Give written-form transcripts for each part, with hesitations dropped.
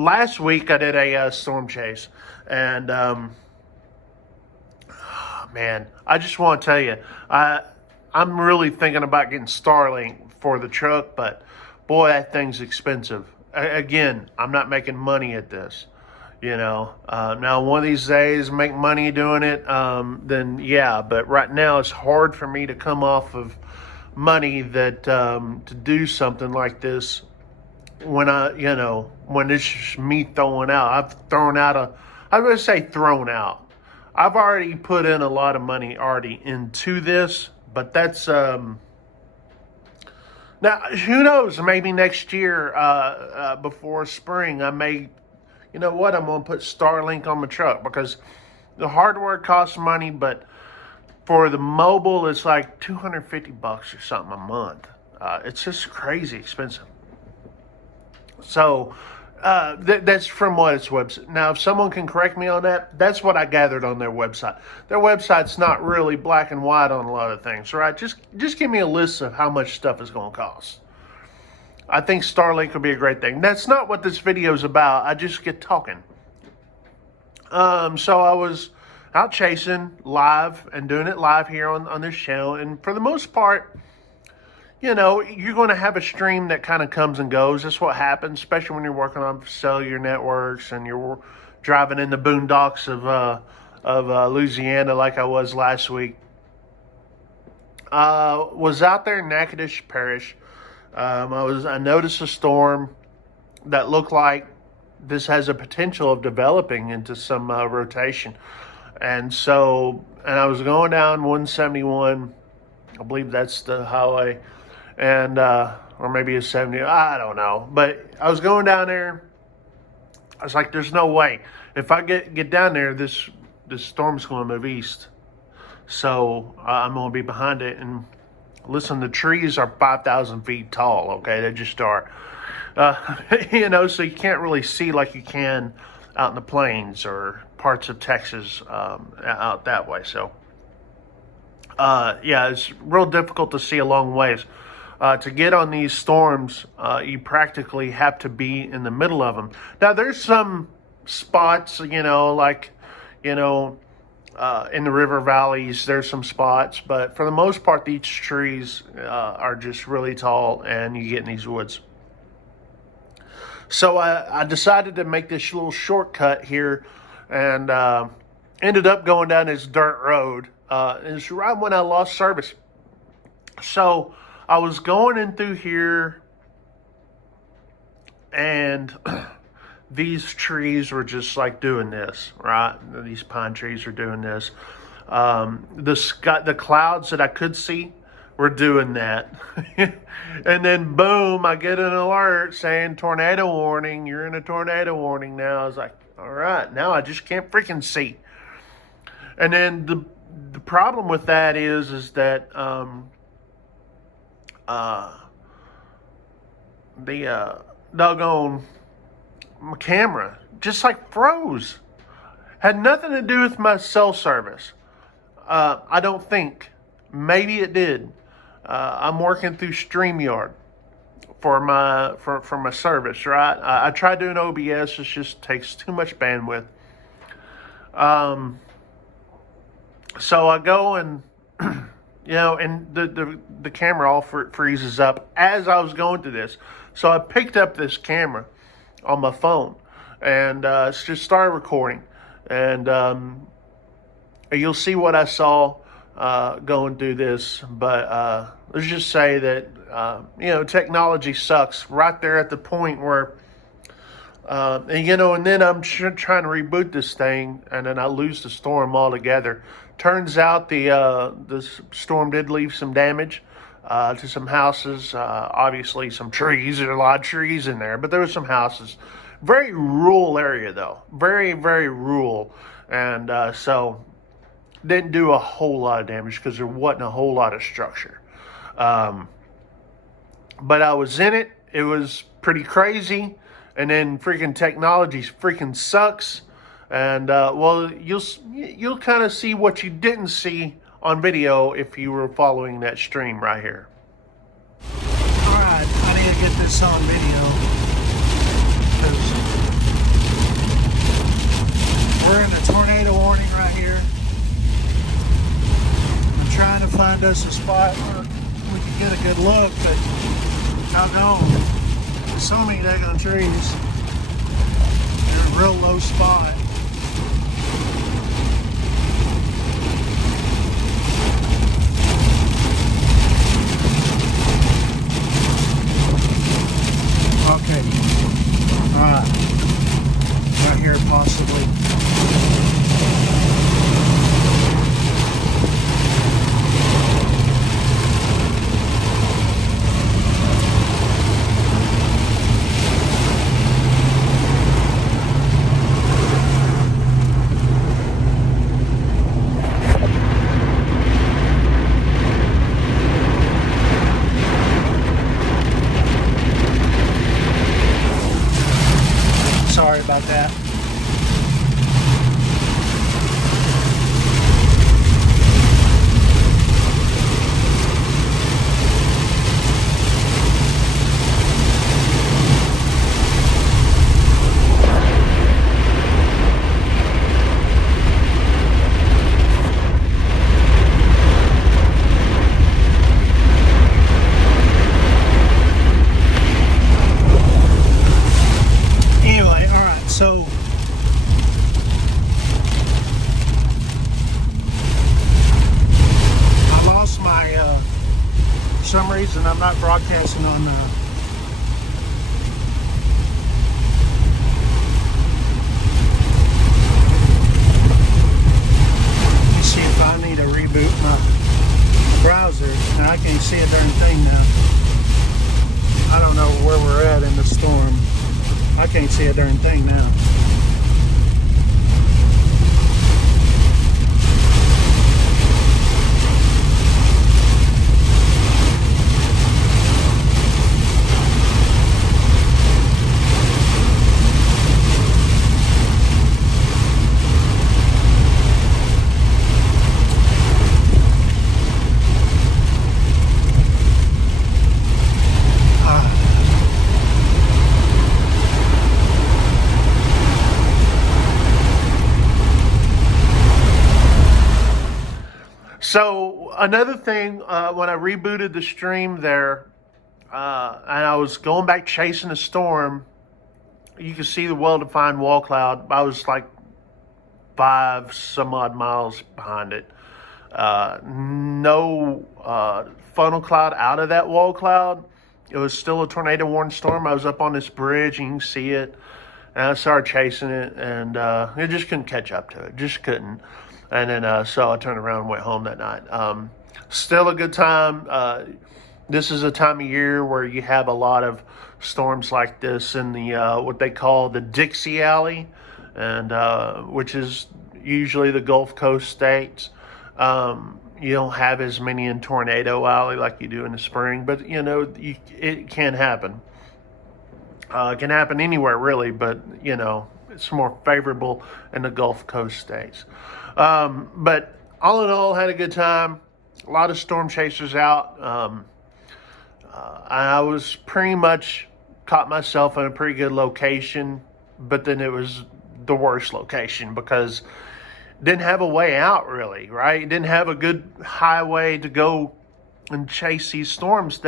last week I did a storm chase, and man, I just want to tell you, I'm really thinking about getting Starlink for the truck, but boy, that thing's expensive. Again, I'm not making money at this. Now one of these days make money doing it, then yeah, but right now it's hard for me to come off of money that to do something like this when when it's just me throwing out. I would say thrown out. I've already put in a lot of money already into this, but that's now who knows, maybe next year before spring I may, I'm going to put Starlink on my truck, because the hardware costs money, but for the mobile, it's like $250 or something a month. It's just crazy expensive. So that's from what its website. Now, if someone can correct me on that, that's what I gathered on their website. Their website's not really black and white on a lot of things, right? Just give me a list of how much stuff is going to cost. I think Starlink would be a great thing. That's not what this video is about. I just get talking. So I was out chasing live and doing it live here on this channel. And for the most part, you're going to have a stream that kind of comes and goes. That's what happens, especially when you're working on cellular networks and you're driving in the boondocks of Louisiana like I was last week. Was out there in Natchitoches Parish. I noticed a storm that looked like this has a potential of developing into some rotation. And I was going down 171, I believe that's the highway, and or maybe it's 70, I don't know. But I was going down there. I was like, there's no way. If I get down there, this storm's going to move east. So I'm going to be behind it. And listen, the trees are 5,000 feet tall, okay? They just are. So you can't really see like you can out in the plains or parts of Texas out that way. So, it's real difficult to see a long ways. To get on these storms, you practically have to be in the middle of them. Now, there's some spots, in the river valleys, there's some spots, but for the most part, these trees are just really tall, and you get in these woods. So I decided to make this little shortcut here, and ended up going down this dirt road. It's right when I lost service. So I was going in through here, and these trees were just like doing this, right? These pine trees are doing this. The clouds that I could see were doing that. And then boom, I get an alert saying tornado warning. You're in a tornado warning now. I was like, all right, now I just can't freaking see. And then the problem with that is that the doggone my camera just like froze. Had nothing to do with my cell service. I don't think. Maybe it did. I'm working through StreamYard for my service, right? I tried doing OBS. It just takes too much bandwidth. So I go and and the camera all freezes up as I was going through this. So I picked up this camera on my phone and just started recording. And you'll see what I saw going through this. But let's just say that, technology sucks right there at the point where, and then I'm trying to reboot this thing, and then I lose the storm altogether. Turns out the storm did leave some damage to some houses, obviously some trees. There are a lot of trees in there, but there were some houses. Very rural area, though. Very, very rural. And so didn't do a whole lot of damage because there wasn't a whole lot of structure. But I was in it. It was pretty crazy. And then freaking technology freaking sucks. And, you'll kind of see what you didn't see on video if you were following that stream right here. Alright, I need to get this on video. find us a spot where we can get a good look, but doggone, there's so many daggone trees. They're a real low spot. Okay, alright, right here possibly. Sorry about that. So I lost my, for some reason I'm not broadcasting on let me see if I need to reboot my browser. Now I can't see a darn thing now. I don't know where we're at in the storm. I can't see a darn thing now. So another thing, when I rebooted the stream there, and I was going back chasing the storm, you can see the well-defined wall cloud. I was like 5 some odd miles behind it. No funnel cloud out of that wall cloud. It was still a tornado warning storm. I was up on this bridge, and you can see it. And I started chasing it, and it just couldn't catch up to it. Just couldn't. And then, so I turned around and went home that night. Still a good time. This is a time of year where you have a lot of storms like this in the, what they call the Dixie Alley, and which is usually the Gulf Coast states. You don't have as many in Tornado Alley like you do in the spring, but you know, it can happen. It can happen anywhere really, but you know, it's more favorable in the Gulf Coast states. But all in all, had a good time. A lot of storm chasers out. I was pretty much caught myself in a pretty good location, but then it was the worst location because didn't have a way out really, right? Didn't have a good highway to go and chase these storms.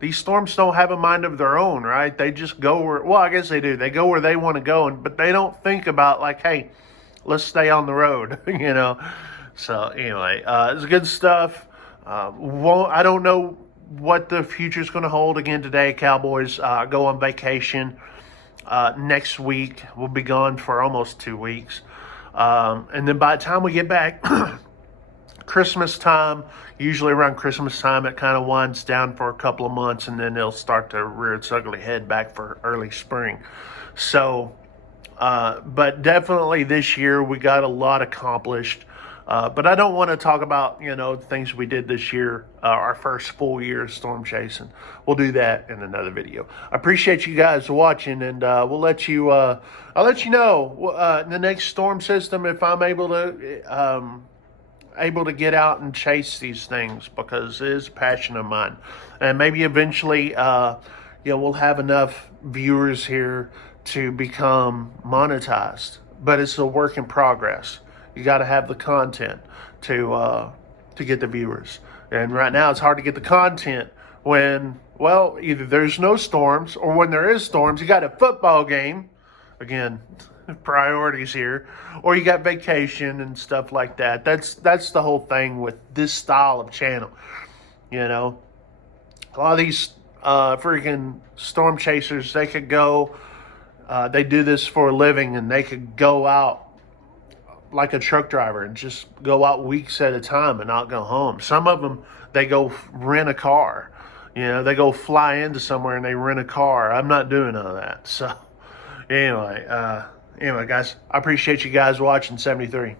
These storms don't have a mind of their own, right? They just go where, well, I guess they do. They go where they want to go, but they don't think about like, hey, let's stay on the road, you know? So anyway, it's good stuff. I don't know what the future is going to hold again today. Cowboys go on vacation next week. We'll be gone for almost 2 weeks. And then by the time we get back, Christmas time, usually around Christmas time, it kind of winds down for a couple of months, and then it'll start to rear its ugly head back for early spring. So, but definitely this year we got a lot accomplished. But I don't want to talk about, you know, things we did this year, our first full year of storm chasing. We'll do that in another video. I appreciate you guys watching, and I'll let you know the next storm system if I'm able to get out and chase these things, because it is a passion of mine. And maybe eventually, we'll have enough viewers here to become monetized, but it's a work in progress. You got to have the content to get the viewers. And right now it's hard to get the content when, well, either there's no storms, or when there is storms, you got a football game. Again, priorities here, or you got vacation and stuff like that. That's the whole thing with this style of channel. You know, a lot of these freaking storm chasers, they could go, they do this for a living, and they could go out like a truck driver and just go out weeks at a time and not go home. Some of them, they go rent a car. You know, they go fly into somewhere and they rent a car. I'm not doing none of that. So anyway, guys, I appreciate you guys watching 73.